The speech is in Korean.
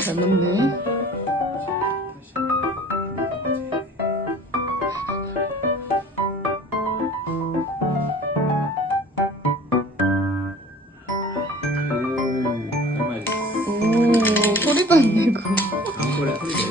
잘 맞네. 오, 소리도 안 내고. 다음 거래 소리 내.